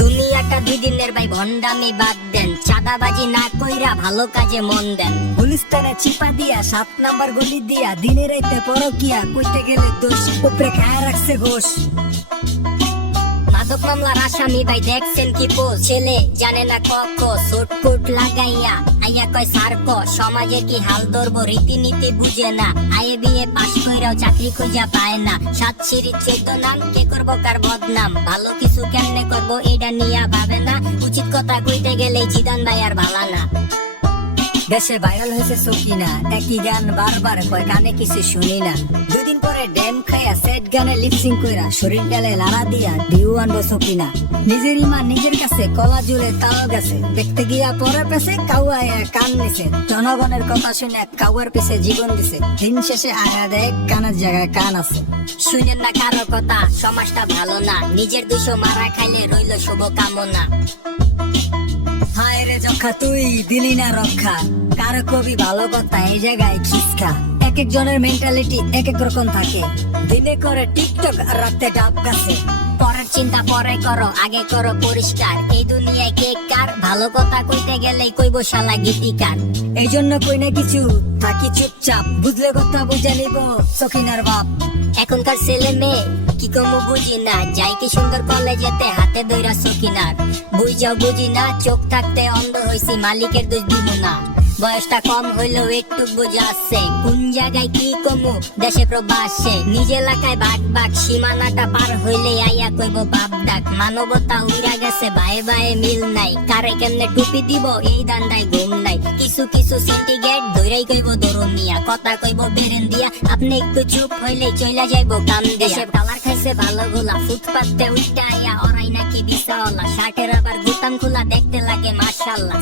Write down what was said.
দুনিয়াটা দুই দিনের ভাই ভন্ডামি বাদ দেন, চাঁদাবাজি না কইরা ভালো কাজে মন দেন। গুলিস্তানে চিপা দিয়া 7 নাম্বার গলি দিয়া দিনে রাইতে পরকিয়া কইতে গেলে দোষ উপরে খায় রাখছে ঘোষ। মাদক মামলার আসামি ভাই দেখছেন কি পোজ, ছেলে জানে না ক সুটকুট লাগাইয়া আইয়া কয় সার্ক, সমাজে কি হাল ধরবো রীতিনীতি বুঝে না, আয়ে বিয়ে পাশ কইরাও চাকরি খুঁজা পায় না, 7 সিঁড়ি 14 নাম কে করবো কার বদনাম, ভালো কিছু কেমনে করবো এটা নিয়া ভাবে না, উচিত কথা কইতে গেলে জিদান ভাই আর ভালা না। দেশে ভাইরাল হয়েছে সকিনা, একই গান বারবার কয় কানে কিছু শুনি না, দুদিন পরে ড্যাম খাইয়া সেট গানে লিপসিং কইরা শরীর ডালে লাড়া দিয়া ভিউ আনবো সকিনা। নিজের ইমান নিজের কাছে কলা জুলে তাও গেছে, দেখতে গিয়া পরে পেছে কাউয়া কান নিছে, জনগণের কথা শুনে কাউয়ার পিছে জীবন দিছে, দিন শেষে আগা দেয় কানের জায়গায় কান আছে। শুনেন না কারো কথা, সমাজটা ভালো না, নিজের দুশো মারা খাইলে রইল শুভ কামনা। হায় রে যক্ষা তুই দিলি না রক্ষা, কারো কবি ভালো কথা এই জায়গায় খিসকা। এক এক জনের মেন্টালিটি এক এক রকম থাকে, দিনে করে টিকটক আর রাতে ডাব গাছে। পরের চিন্তা পরে করো, আগে করো পরিষ্কার, এই দুনিয়ায় কে কার, ভালো কথা কইতে গেলেই কইবো শালা গীতিকার। এই জন্য কই না কিছু থাকি চুপচাপ, বুঝলে কথা বুঝে নিব সখিনার বাপ। এখনকার ছেলে মেয়ে কি কমু বুঝি না, যাই কি সুন্দর কলেজেতে হাতে ধইরা সকিনার, বুঝাও বুঝি না, চোখ থাকতে অন্ধ হইছি মালিকের দোষ দিব না, বয়সটা কম হইলেও একটু বোঝা আছে, কোন জায়গায় কি কমু দেশে প্রবাসে, নিজ এলাকায় ভাগ ভাগ সীমানাটা পার হইলে আইয়া কইব বাপ ডাক, মানবতা উইরা গেছে ভাই ভাই মিল নাই, কারে কেমনে টুপি দিব এই দান্দায় ঘুম নাই, কিছু কিছু সিন্ডিকেট ধইরাই কইব দরুন মিয়া, কথা কইব বেরেন দিয়া, আপনি একটু চুপ হইলেই চইলা যাইব কাম দিয়া। দেশে কালার খাইছে ভালো গুলা, ফুটপাতে উইটা আইয়া ওরাই নাকি বিশাওয়ালা, শার্টের আবার গুতাম খোলা দেখতে লাগে মাশাআল্লাহ।